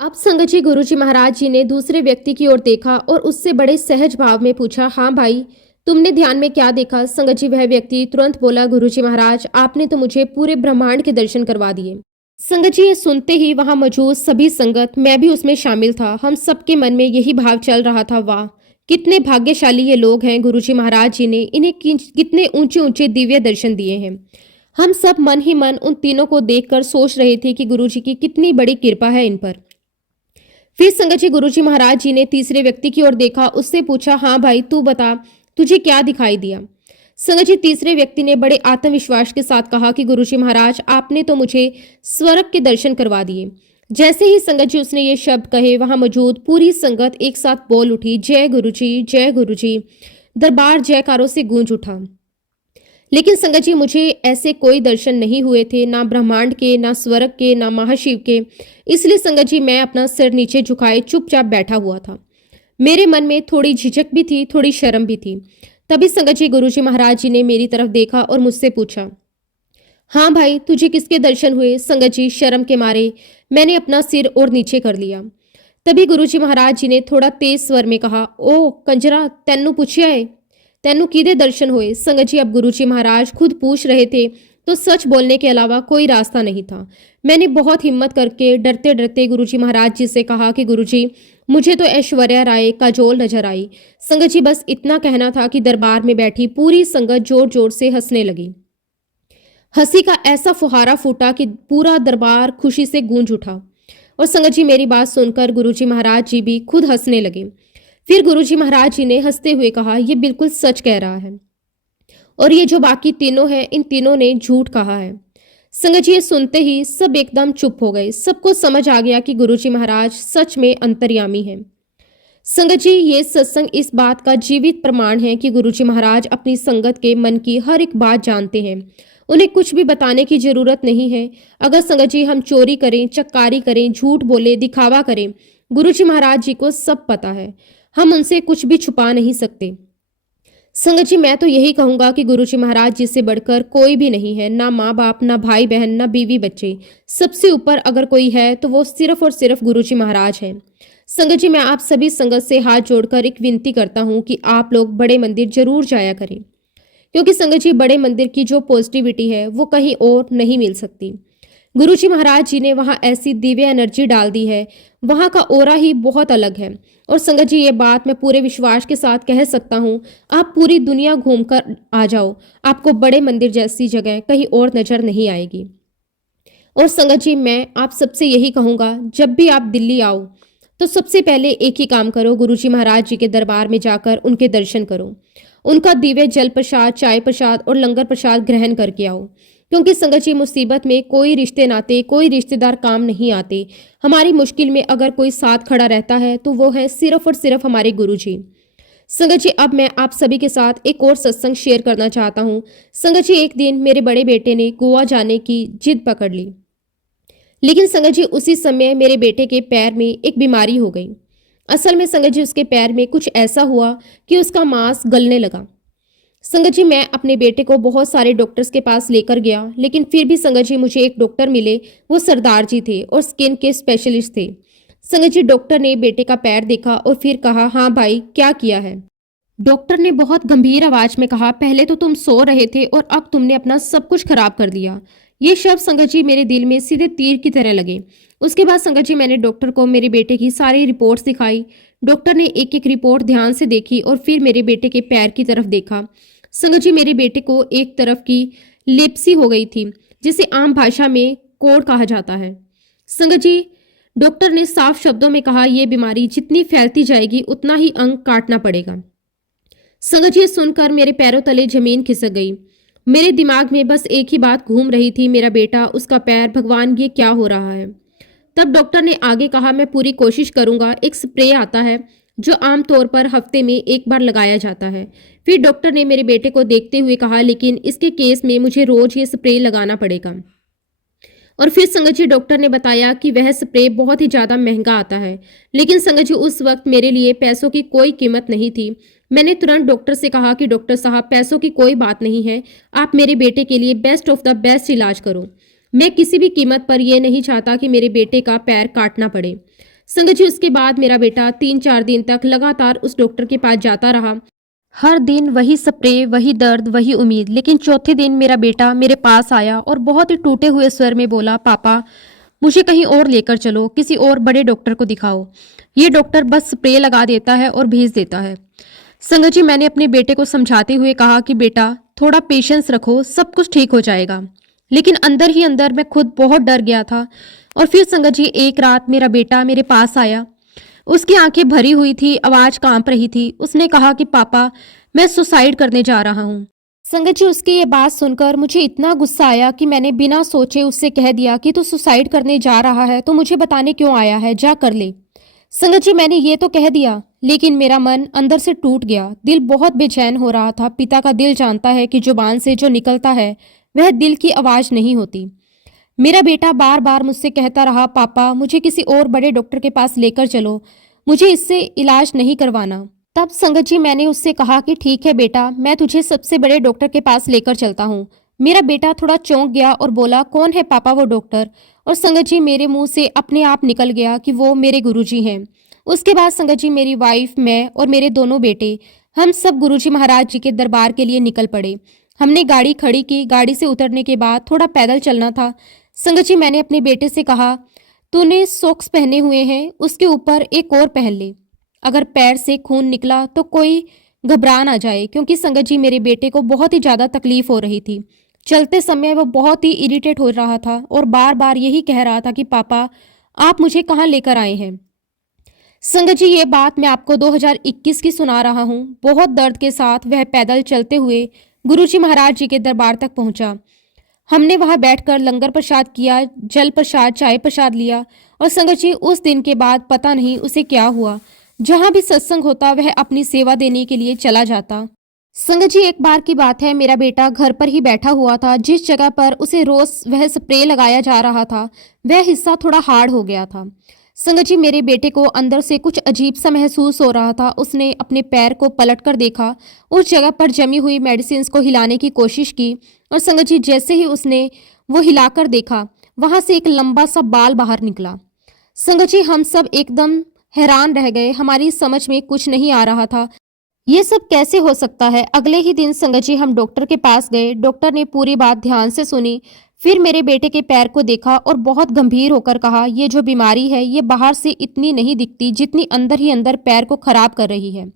अब संगत जी, गुरुजी महाराज जी ने दूसरे व्यक्ति की ओर देखा और उससे बड़े सहज भाव में पूछा, हाँ भाई, तुमने ध्यान में क्या देखा? संगत जी, वह व्यक्ति तुरंत बोला, गुरुजी महाराज, आपने तो मुझे पूरे ब्रह्मांड के दर्शन करवा दिए। संगत जी, ये सुनते ही वहां मौजूद सभी संगत, मैं भी उसमें शामिल था, हम सबके मन में यही भाव चल रहा था, वाह, कितने भाग्यशाली ये लोग हैं। गुरुजी महाराज जी ने इन्हें कितने ऊंचे ऊंचे दिव्य दर्शन दिए हैं। हम सब मन ही मन उन तीनों को देखकर सोच रहे थे कि गुरुजी की कितनी बड़ी कृपा है इन पर। फिर संगत जी, गुरुजी महाराज जी ने तीसरे व्यक्ति की ओर देखा, उससे पूछा, हाँ भाई, तू बता, तुझे क्या दिखाई दिया? संगत जी, तीसरे व्यक्ति ने बड़े आत्मविश्वास के साथ कहा कि गुरुजी महाराज, आपने तो मुझे स्वर्ग के दर्शन करवा दिए। जैसे ही संगत जी उसने ये शब्द कहे, वहां मौजूद पूरी संगत एक साथ बोल उठी, जय गुरुजी, जय गुरुजी। दरबार जयकारों से गूंज उठा। लेकिन संगत जी मुझे ऐसे कोई दर्शन नहीं हुए थे, ना ब्रह्मांड के, ना स्वर्ग के, ना महाशिव के। इसलिए संगत जी मैं अपना सिर नीचे झुकाए चुपचाप बैठा हुआ था। मेरे मन में थोड़ी झिझक भी थी, थोड़ी शर्म भी थी। तभी संगत जी गुरुजी महाराज जी ने मेरी तरफ देखा और मुझसे पूछा, हाँ भाई, तुझे किसके दर्शन हुए? संगत जी शर्म के मारे मैंने अपना सिर और नीचे कर लिया। तभी गुरुजी महाराज जी ने थोड़ा तेज स्वर में कहा, ओ कंजरा, तेनू पूछिया है, तेनू किदे दर्शन हुए? संगत जी अब गुरुजी महाराज खुद पूछ रहे थे तो सच बोलने के अलावा कोई रास्ता नहीं था। मैंने बहुत हिम्मत करके डरते डरते गुरुजी महाराज जी से कहा कि गुरुजी, मुझे तो ऐश्वर्या राय काजोल नजर आई। संगत जी बस इतना कहना था कि दरबार में बैठी पूरी संगत जोर जोर से हंसने लगी। हंसी का ऐसा फुहारा फूटा कि पूरा दरबार खुशी से गूंज उठा। और संगत जी मेरी बात सुनकर गुरुजी महाराज जी भी खुद हंसने लगे। फिर गुरुजी महाराज जी ने हंसते हुए कहा, यह बिल्कुल सच कह रहा है, और ये जो बाकी तीनों हैं, इन तीनों ने झूठ कहा है। संगत जी ये सुनते ही सब एकदम चुप हो गए। सबको समझ आ गया कि गुरुजी महाराज सच में अंतर्यामी हैं। संगत जी ये सत्संग इस बात का जीवित प्रमाण है कि गुरुजी महाराज अपनी संगत के मन की हर एक बात जानते हैं। उन्हें कुछ भी बताने की जरूरत नहीं है। अगर संगत जी हम चोरी करें, चक्कारी करें, झूठ बोले, दिखावा करें, गुरुजी महाराज जी को सब पता है। हम उनसे कुछ भी छुपा नहीं सकते। संगत जी मैं तो यही कहूंगा कि गुरुजी महाराज जी से बढ़कर कोई भी नहीं है, ना माँ बाप, ना भाई बहन, ना बीवी बच्चे। सबसे ऊपर अगर कोई है तो वो सिर्फ और सिर्फ गुरुजी महाराज हैं। संगत जी मैं आप सभी संगत से हाथ जोड़कर एक विनती करता हूँ कि आप लोग बड़े मंदिर जरूर जाया करें, क्योंकि संगत जी बड़े मंदिर की जो पॉजिटिविटी है वो कहीं और नहीं मिल सकती। गुरुजी महाराज जी ने वहाँ ऐसी दिव्य एनर्जी डाल दी है, वहाँ का ओरा ही बहुत अलग है। और संगत जी ये बात मैं पूरे विश्वास के साथ कह सकता हूँ, आप पूरी दुनिया घूमकर आ जाओ, आपको बड़े मंदिर जैसी जगह कहीं और नजर नहीं आएगी। और संगत जी मैं आप सबसे यही कहूँगा, जब भी आप दिल्ली आओ तो सबसे पहले एक ही काम करो, गुरुजी महाराज जी के दरबार में जाकर उनके दर्शन करो, उनका दिव्य जल प्रसाद, चाय प्रसाद और लंगर प्रसाद ग्रहण करके आओ। क्योंकि संगत जी मुसीबत में कोई रिश्ते नाते, कोई रिश्तेदार काम नहीं आते। हमारी मुश्किल में अगर कोई साथ खड़ा रहता है तो वो है सिर्फ और सिर्फ हमारे गुरुजी। संगत जी अब मैं आप सभी के साथ एक और सत्संग शेयर करना चाहता हूँ। संगत जी एक दिन मेरे बड़े बेटे ने गोवा जाने की जिद पकड़ ली, लेकिन संगत जी उसी समय मेरे बेटे के पैर में एक बीमारी हो गई। असल में संगत जी उसके पैर में कुछ ऐसा हुआ कि उसका मांस गलने लगा। संगत जी मैं अपने बेटे को बहुत सारे डॉक्टर्स के पास लेकर गया, लेकिन फिर भी संगत जी मुझे एक डॉक्टर मिले, वो सरदार जी थे और स्किन के स्पेशलिस्ट थे। संगत जी डॉक्टर ने बेटे का पैर देखा और फिर कहा, हाँ भाई क्या किया है? डॉक्टर ने बहुत गंभीर आवाज में कहा, पहले तो तुम सो रहे थे और अब तुमने अपना सब कुछ खराब कर दिया। ये शब्द संगत जी मेरे दिल में सीधे तीर की तरह लगे। उसके बाद संगत जी मैंने डॉक्टर को मेरे बेटे की सारी रिपोर्ट्स दिखाई। डॉक्टर ने एक एक रिपोर्ट ध्यान से देखी और फिर मेरे बेटे के पैर की तरफ देखा। संगत जी मेरे बेटे को एक तरफ की लेप्सी हो गई थी, जिसे आम भाषा में कोढ़ कहा जाता है। संगत जी डॉक्टर ने साफ शब्दों में कहा, यह बीमारी जितनी फैलती जाएगी उतना ही अंग काटना पड़ेगा। संगत जी सुनकर मेरे पैरों तले जमीन खिसक गई। मेरे दिमाग में बस एक ही बात घूम रही थी, मेरा बेटा, उसका पैर, भगवान ये क्या हो रहा है? तब डॉक्टर ने आगे कहा, मैं पूरी कोशिश करूंगा। एक स्प्रे आता है जो आमतौर पर हफ्ते में एक बार लगाया जाता है। फिर डॉक्टर ने मेरे बेटे को देखते हुए कहा, लेकिन इसके केस में मुझे रोज ये स्प्रे लगाना पड़ेगा। और फिर संगत जी डॉक्टर ने बताया कि वह स्प्रे बहुत ही ज़्यादा महंगा आता है। लेकिन संगत जी उस वक्त मेरे लिए पैसों की कोई कीमत नहीं थी। मैंने तुरंत डॉक्टर से कहा कि डॉक्टर साहब, पैसों की कोई बात नहीं है, आप मेरे बेटे के लिए बेस्ट ऑफ द बेस्ट इलाज करो। मैं किसी भी कीमत पर यह नहीं चाहता कि मेरे बेटे का पैर काटना पड़े। संगत जी उसके बाद मेरा बेटा 3-4 दिन तक लगातार उस डॉक्टर के पास जाता रहा। हर दिन वही स्प्रे, वही दर्द, वही उम्मीद। लेकिन चौथे दिन मेरा बेटा मेरे पास आया और बहुत ही टूटे हुए स्वर में बोला, पापा मुझे कहीं और लेकर चलो, किसी और बड़े डॉक्टर को दिखाओ। ये डॉक्टर बस स्प्रे लगा देता है और भेज देता है। संगत जी मैंने अपने बेटे को समझाते हुए कहा कि बेटा थोड़ा पेशेंस रखो, सब कुछ ठीक हो जाएगा। लेकिन अंदर ही अंदर मैं खुद बहुत डर गया था। और फिर संगत जी एक रात मेरा बेटा मेरे पास आया। उसकी आंखें भरी हुई थी, आवाज कांप रही थी। उसने कहा कि पापा मैं सुसाइड करने जा रहा हूँ। संगत जी उसकी ये बात सुनकर मुझे इतना गुस्सा आया कि मैंने बिना सोचे उससे कह दिया कि तू सुसाइड करने जा रहा है तो मुझे बताने क्यों आया है, जा कर ले। संगत जी, मैंने ये तो कह दिया, लेकिन मेरा मन अंदर से टूट गया। दिल बहुत बेचैन हो रहा था। पिता का दिल जानता है कि जुबान से जो निकलता है वह दिल की आवाज नहीं होती। मेरा बेटा बार बार मुझसे कहता रहा, पापा मुझे किसी और बड़े डॉक्टर के पास लेकर चलो, मुझे इससे इलाज नहीं करवाना। तब संगत जी मैंने उससे कहा कि ठीक है बेटा, मैं तुझे सबसे बड़े डॉक्टर के पास लेकर चलता हूँ। मेरा बेटा थोड़ा चौंक गया और बोला, कौन है पापा वो डॉक्टर? और संगत जी मेरे मुंह से अपने आप निकल गया कि वो मेरे गुरुजी हैं। उसके बाद संगत जी मेरी वाइफ, मैं और मेरे दोनों बेटे, हम सब गुरुजी महाराज जी के दरबार के लिए निकल पड़े। हमने गाड़ी खड़ी की। गाड़ी से उतरने के बाद थोड़ा पैदल चलना था। संगत जी मैंने अपने बेटे से कहा, तूने सॉक्स पहने हुए हैं, उसके ऊपर एक और पहन ले। अगर पैर से खून निकला तो कोई घबरा ना जाए, क्योंकि संगत जी मेरे बेटे को बहुत ही ज़्यादा तकलीफ हो रही थी। चलते समय वो बहुत ही इरिटेट हो रहा था और बार बार यही कह रहा था कि पापा आप मुझे कहाँ लेकर आए हैं। संगत जी ये बात मैं आपको 2021 की सुना रहा हूँ। बहुत दर्द के साथ वह पैदल चलते हुए गुरुजी महाराज जी के दरबार तक पहुंचा। हमने वहां बैठकर लंगर प्रसाद किया, जल प्रसाद, चाय प्रसाद लिया। और संगत जी उस दिन के बाद पता नहीं उसे क्या हुआ, जहां भी सत्संग होता वह अपनी सेवा देने के लिए चला जाता। संगत जी एक बार की बात है, मेरा बेटा घर पर ही बैठा हुआ था। जिस जगह पर उसे रोज वह स्प्रे लगाया जा रहा था वह हिस्सा थोड़ा हार्ड हो गया था। संगत जी मेरे बेटे को अंदर से कुछ अजीब सा महसूस हो रहा था। उसने अपने पैर को पलट कर देखा, उस जगह पर जमी हुई मेडिसिन को हिलाने की कोशिश की। और संगत जी जैसे ही उसने वो हिलाकर देखा, वहां से एक लंबा सा बाल बाहर निकला। संगत जी हम सब एकदम हैरान रह गए। हमारी समझ में कुछ नहीं आ रहा था, ये सब कैसे हो सकता है। अगले ही दिन संगत जी हम डॉक्टर के पास गए। डॉक्टर ने पूरी बात ध्यान से सुनी, फिर मेरे बेटे के पैर को देखा और बहुत गंभीर होकर कहा, ये जो बीमारी है ये बाहर से इतनी नहीं दिखती जितनी अंदर ही अंदर पैर को खराब कर रही है।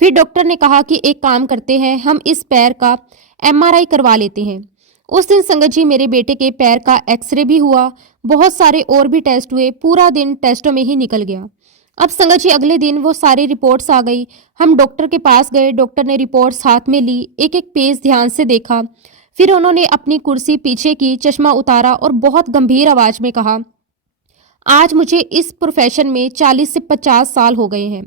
फिर डॉक्टर ने कहा कि एक काम करते हैं, हम इस पैर का MRI करवा लेते हैं। उस दिन संगत जी मेरे बेटे के पैर का एक्सरे भी हुआ, बहुत सारे और भी टेस्ट हुए। पूरा दिन टेस्टों में ही निकल गया। अब संगत जी अगले दिन वो सारी रिपोर्ट्स आ गई। हम डॉक्टर के पास गए। डॉक्टर ने रिपोर्ट्स हाथ में ली, एक एक पेज ध्यान से देखा। फिर उन्होंने अपनी कुर्सी पीछे की, चश्मा उतारा और बहुत गंभीर आवाज में कहा, आज मुझे इस प्रोफेशन में 40 से 50 साल हो गए हैं,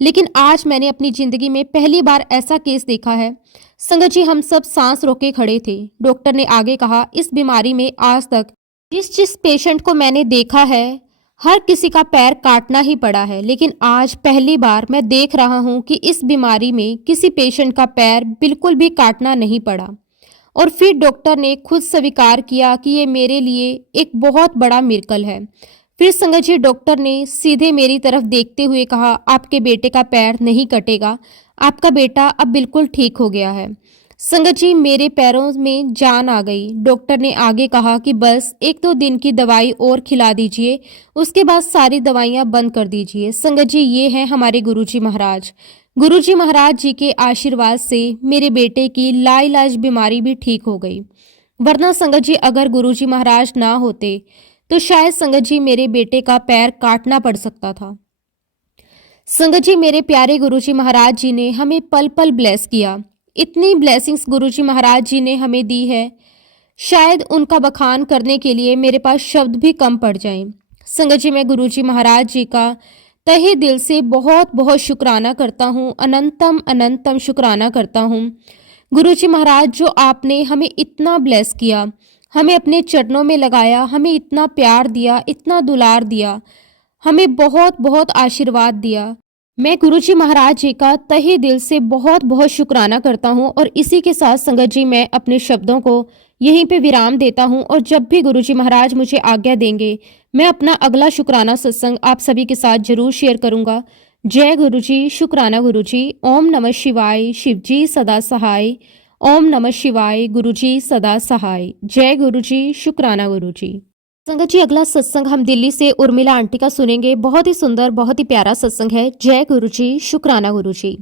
लेकिन आज मैंने अपनी जिंदगी में पहली बार ऐसा केस देखा है। संगत जी हम सब सांस रोके खड़े थे। डॉक्टर ने आगे कहा, इस बीमारी में आज तक जिस जिस पेशेंट को मैंने देखा है हर किसी का पैर काटना ही पड़ा है, लेकिन आज पहली बार मैं देख रहा हूं कि इस बीमारी में किसी पेशेंट का पैर बिल्कुल भी काटना नहीं पड़ा। और फिर डॉक्टर ने खुद स्वीकार किया कि ये मेरे लिए एक बहुत बड़ा मिरेकल है। फिर संगत जी डॉक्टर ने सीधे मेरी तरफ देखते हुए कहा, आपके बेटे का पैर नहीं कटेगा, आपका बेटा अब बिल्कुल ठीक हो गया है। संगत जी मेरे पैरों में जान आ गई। डॉक्टर ने आगे कहा कि बस 1-2 दिन की दवाई और खिला दीजिए, उसके बाद सारी दवाइयां बंद कर दीजिए। संगत जी ये हैं हमारे गुरुजी महाराज। गुरुजी महाराज जी के आशीर्वाद से मेरे बेटे की लाइलाज बीमारी भी ठीक हो गई। वरना संगत जी अगर गुरुजी महाराज ना होते तो शायद संगत जी मेरे बेटे का पैर काटना पड़ सकता था। संगत जी मेरे प्यारे गुरुजी महाराज जी ने हमें पल पल ब्लेस किया। इतनी ब्लेसिंग्स गुरुजी महाराज जी ने हमें दी है, शायद उनका बखान करने के लिए मेरे पास शब्द भी कम पड़ जाएं। संगत जी मैं गुरुजी महाराज जी का तहे दिल से बहुत बहुत शुक्राना करता हूँ, अनंतम अनंतम शुक्राना करता हूँ। गुरुजी महाराज जो आपने हमें इतना ब्लेस किया, हमें अपने चरणों में लगाया, हमें इतना प्यार दिया, इतना दुलार दिया, हमें बहुत बहुत आशीर्वाद दिया। मैं गुरुजी महाराज जी का तहे दिल से बहुत बहुत शुक्राना करता हूँ। और इसी के साथ संगत जी मैं अपने शब्दों को यहीं पे विराम देता हूँ। और जब भी गुरुजी महाराज मुझे आज्ञा देंगे मैं अपना अगला शुक्राना सत्संग आप सभी के साथ जरूर शेयर करूँगा। जय गुरुजी, शुक्राना गुरुजी। ओम नमः शिवाय, शिवजी सदा सहाय। ओम नमः शिवाय, गुरुजी सदा सहाय। जय गुरुजी, शुक्राना गुरुजी। संगत जी अगला सत्संग हम दिल्ली से उर्मिला आंटी का सुनेंगे। बहुत ही सुंदर, बहुत ही प्यारा सत्संग है। जय गुरुजी, शुक्राना गुरुजी।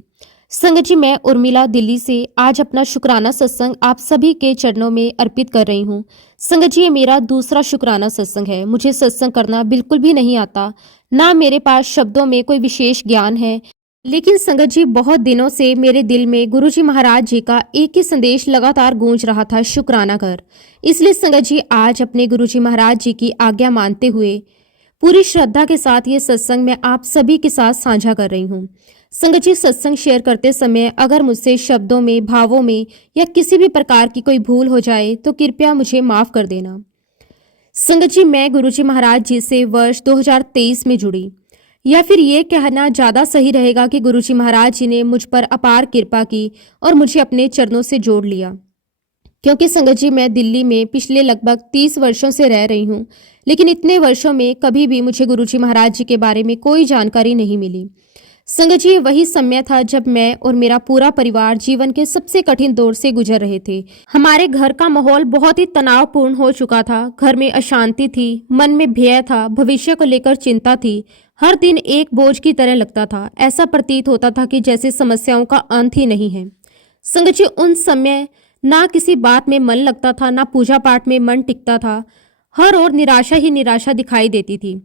संगत जी मैं उर्मिला दिल्ली से आज अपना शुक्राना सत्संग आप सभी के चरणों में अर्पित कर रही हूँ। संगत जी ये मेरा दूसरा शुक्राना सत्संग है। मुझे सत्संग करना बिल्कुल भी नहीं आता, ना मेरे पास शब्दों में कोई विशेष ज्ञान है, लेकिन संगत जी बहुत दिनों से मेरे दिल में गुरुजी महाराज जी का एक ही संदेश लगातार गूंज रहा था, शुक्राना कर। इसलिए संगत जी आज अपने गुरुजी महाराज जी की आज्ञा मानते हुए पूरी श्रद्धा के साथ ये सत्संग मैं आप सभी के साथ साझा कर रही हूँ। संगत जी, सत्संग शेयर करते समय अगर मुझसे शब्दों में, भावों में या किसी भी प्रकार की कोई भूल हो जाए तो कृपया मुझे माफ कर देना। संगत जी, मैं गुरुजी महाराज जी से वर्ष 2023 में जुड़ी, या फिर ये कहना ज़्यादा सही रहेगा कि गुरुजी महाराज जी ने मुझ पर अपार कृपा की और मुझे अपने चरणों से जोड़ लिया। क्योंकि संगत जी, मैं दिल्ली में पिछले लगभग 30 वर्षों से रह रही हूँ, लेकिन इतने वर्षों में कभी भी मुझे गुरुजी महाराज जी के बारे में कोई जानकारी नहीं मिली। संगत जी, वही समय था जब मैं और मेरा पूरा परिवार जीवन के सबसे कठिन दौर से गुजर रहे थे। हमारे घर का माहौल बहुत ही तनावपूर्ण हो चुका था। घर में अशांति थी, मन में भय था, भविष्य को लेकर चिंता थी। हर दिन एक बोझ की तरह लगता था। ऐसा प्रतीत होता था कि जैसे समस्याओं का अंत ही नहीं है। संगत जी, उन समय ना किसी बात में मन लगता था, ना पूजा पाठ में मन टिकता था। हर ओर निराशा ही निराशा दिखाई देती थी।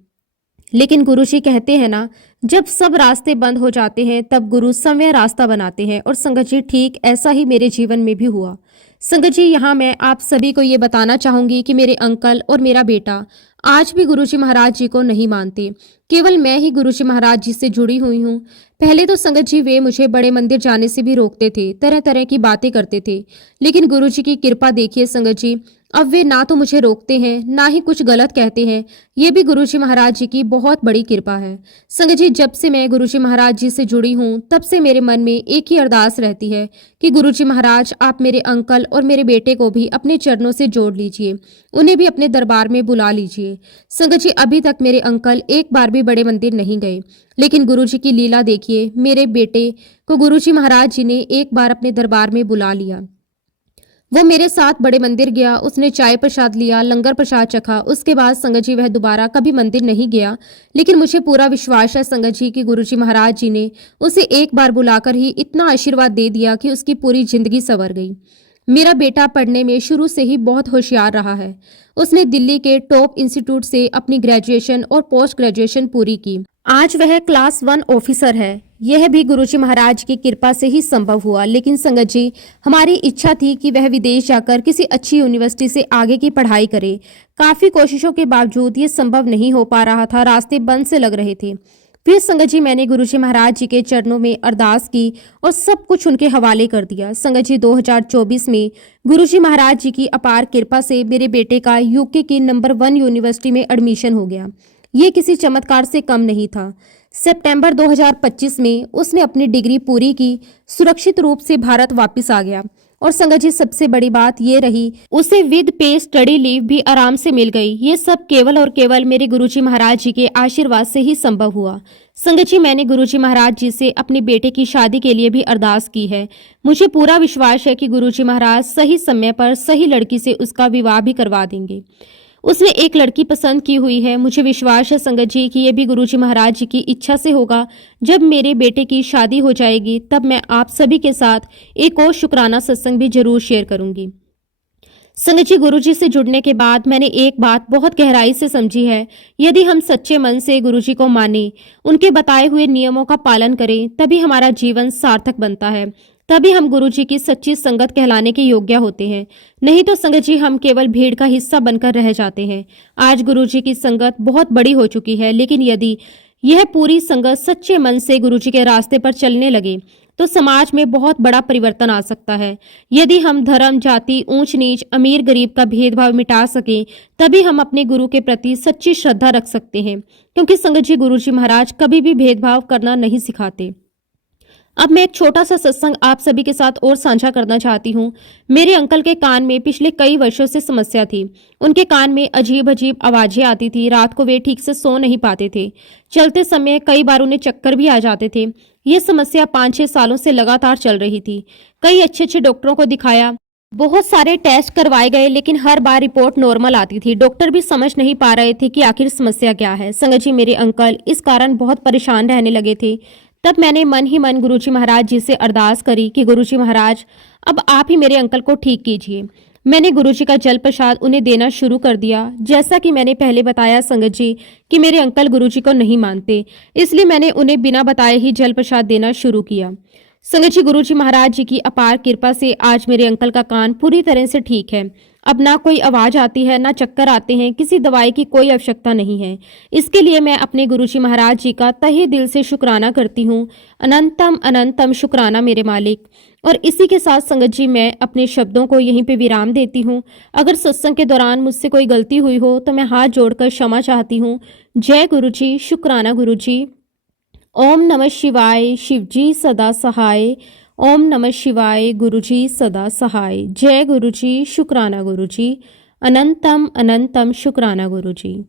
लेकिन गुरुजी कहते हैं ना, जब सब रास्ते बंद हो जाते हैं तब गुरु स्वयं रास्ता बनाते हैं। और संगत जी, ठीक ऐसा ही मेरे जीवन में भी हुआ। संगत जी, यहाँ मैं आप सभी को ये बताना चाहूंगी कि मेरे अंकल और मेरा बेटा आज भी गुरुजी महाराज जी को नहीं मानते। केवल मैं ही गुरुजी महाराज जी से जुड़ी हुई हूँ। पहले तो संगत जी वे मुझे बड़े मंदिर जाने से भी रोकते थे, तरह तरह की बातें करते थे। लेकिन गुरुजी की कृपा देखिए संगत जी, अब वे ना तो मुझे रोकते हैं, ना ही कुछ गलत कहते हैं। ये भी गुरुजी महाराज जी की बहुत बड़ी कृपा है। संगत जी, जब से मैं गुरुजी महाराज जी से जुड़ी हूँ तब से मेरे मन में एक ही अरदास रहती है कि गुरुजी महाराज, आप मेरे अंकल और मेरे बेटे को भी अपने चरणों से जोड़ लीजिए, उन्हें भी अपने दरबार में बुला लीजिए। संगत जी, अभी तक मेरे अंकल एक बार भी बड़े मंदिर नहीं गए, लेकिन गुरुजी की लीला देखिए, मेरे बेटे को गुरुजी महाराज जी ने एक बार अपने दरबार में बुला लिया। वो मेरे साथ बड़े मंदिर गया, उसने चाय प्रसाद लिया, लंगर प्रसाद चखा। उसके बाद संगत जी वह दोबारा कभी मंदिर नहीं गया। लेकिन मुझे पूरा विश्वास है संगत जी कि गुरुजी महाराज जी ने उसे एक बार बुलाकर ही इतना आशीर्वाद दे दिया कि उसकी पूरी जिंदगी संवर गई। मेरा बेटा पढ़ने में शुरू से ही बहुत होशियार रहा है। उसने दिल्ली के टॉप इंस्टीट्यूट से अपनी ग्रेजुएशन और पोस्ट ग्रेजुएशन पूरी की। आज वह क्लास 1 ऑफिसर है। यह भी गुरुजी महाराज की कृपा से ही संभव हुआ। लेकिन संगत जी, हमारी इच्छा थी कि वह विदेश जाकर किसी अच्छी यूनिवर्सिटी से आगे की पढ़ाई करे। काफी कोशिशों के बावजूद ये संभव नहीं हो पा रहा था, रास्ते बंद से लग रहे थे। फिर संगत जी, मैंने गुरुजी महाराज जी के चरणों में अरदास की और सब कुछ उनके हवाले कर दिया। संगत जी, 2024 में गुरुजी महाराज जी की अपार कृपा से मेरे बेटे का यूके की नंबर 1 यूनिवर्सिटी में एडमिशन हो गया। ये किसी चमत्कार से कम नहीं था। सितंबर 2025 में उसने अपनी डिग्री पूरी की, सुरक्षित रूप से भारत वापस आ गया। और संगत जी, सबसे बड़ी बात ये रही, उसे विद पे स्टडी लीव भी आराम से मिल गई। ये सब केवल और केवल मेरे गुरुजी महाराज जी के आशीर्वाद से ही संभव हुआ। संगत जी, मैंने गुरुजी महाराज जी से अपने बेटे की शादी के लिए भी अरदास की है। मुझे पूरा विश्वास है कि गुरुजी महाराज सही समय पर सही लड़की से उसका विवाह भी करवा देंगे। उसने एक लड़की पसंद की हुई है। मुझे विश्वास है संगत जी कि ये भी गुरुजी महाराज जी की इच्छा से होगा। जब मेरे बेटे की शादी हो जाएगी तब मैं आप सभी के साथ एक और शुक्राना सत्संग भी जरूर शेयर करूंगी। संगत जी, गुरुजी से जुड़ने के बाद मैंने एक बात बहुत गहराई से समझी है। यदि हम सच्चे मन से गुरुजी को माने, उनके बताए हुए नियमों का पालन करें, तभी हमारा जीवन सार्थक बनता है। तभी हम गुरुजी की सच्ची संगत कहलाने के योग्य होते हैं। नहीं तो संगत जी, हम केवल भीड़ का हिस्सा बनकर रह जाते हैं। आज गुरुजी की संगत बहुत बड़ी हो चुकी है, लेकिन यदि यह पूरी संगत सच्चे मन से गुरुजी के रास्ते पर चलने लगे तो समाज में बहुत बड़ा परिवर्तन आ सकता है। यदि हम धर्म, जाति, ऊंच नीच, अमीर गरीब का भेदभाव मिटा सकें, तभी हम अपने गुरु के प्रति सच्ची श्रद्धा रख सकते हैं। क्योंकि संगत जी, गुरुजी महाराज कभी भी भेदभाव करना नहीं सिखाते। अब मैं एक छोटा सा सत्संग आप सभी के साथ और साझा करना चाहती हूँ। मेरे अंकल के कान में पिछले कई वर्षों से समस्या थी। उनके कान में अजीब अजीब आवाजें आती थी। रात को वे ठीक से सो नहीं पाते थे। चलते समय कई बार उन्हें चक्कर भी आ जाते थे। ये समस्या 5-6 सालों से लगातार चल रही थी। कई अच्छे डॉक्टरों को दिखाया, बहुत सारे टेस्ट करवाए गए, लेकिन हर बार रिपोर्ट नॉर्मल आती थी। डॉक्टर भी समझ नहीं पा रहे थे कि आखिर समस्या क्या है। संगत जी, मेरे अंकल इस कारण बहुत परेशान रहने लगे थे। तब मैंने मन ही मन गुरुजी महाराज जी से अरदास करी कि गुरुजी महाराज, अब आप ही मेरे अंकल को ठीक कीजिए। मैंने गुरुजी का जल प्रसाद उन्हें देना शुरू कर दिया। जैसा कि मैंने पहले बताया संगत जी कि मेरे अंकल गुरुजी को नहीं मानते, इसलिए मैंने उन्हें बिना बताए ही जल प्रसाद देना शुरू किया। संगत जी, गुरुजी महाराज जी की अपार कृपा से आज मेरे अंकल का कान पूरी तरह से ठीक है। अब ना कोई आवाज़ आती है, ना चक्कर आते हैं, किसी दवाई की कोई आवश्यकता नहीं है। इसके लिए मैं अपने गुरुजी महाराज जी का तहे दिल से शुक्राना करती हूँ। अनंतम अनंतम शुक्राना मेरे मालिक। और इसी के साथ संगत जी मैं अपने शब्दों को यहीं पे विराम देती हूँ। अगर सत्संग के दौरान मुझसे कोई गलती हुई हो तो मैं हाथ जोड़कर क्षमा चाहती हूँ। जय गुरुजी, शुक्राना गुरुजी। ओम नमः शिवाय, शिवजी सदा सहाय। ओम नमः शिवाय, गुरुजी सदा सहाय। जय गुरुजी, शुक्राना गुरुजी। अनंतम अनंतम शुक्राना गुरुजी।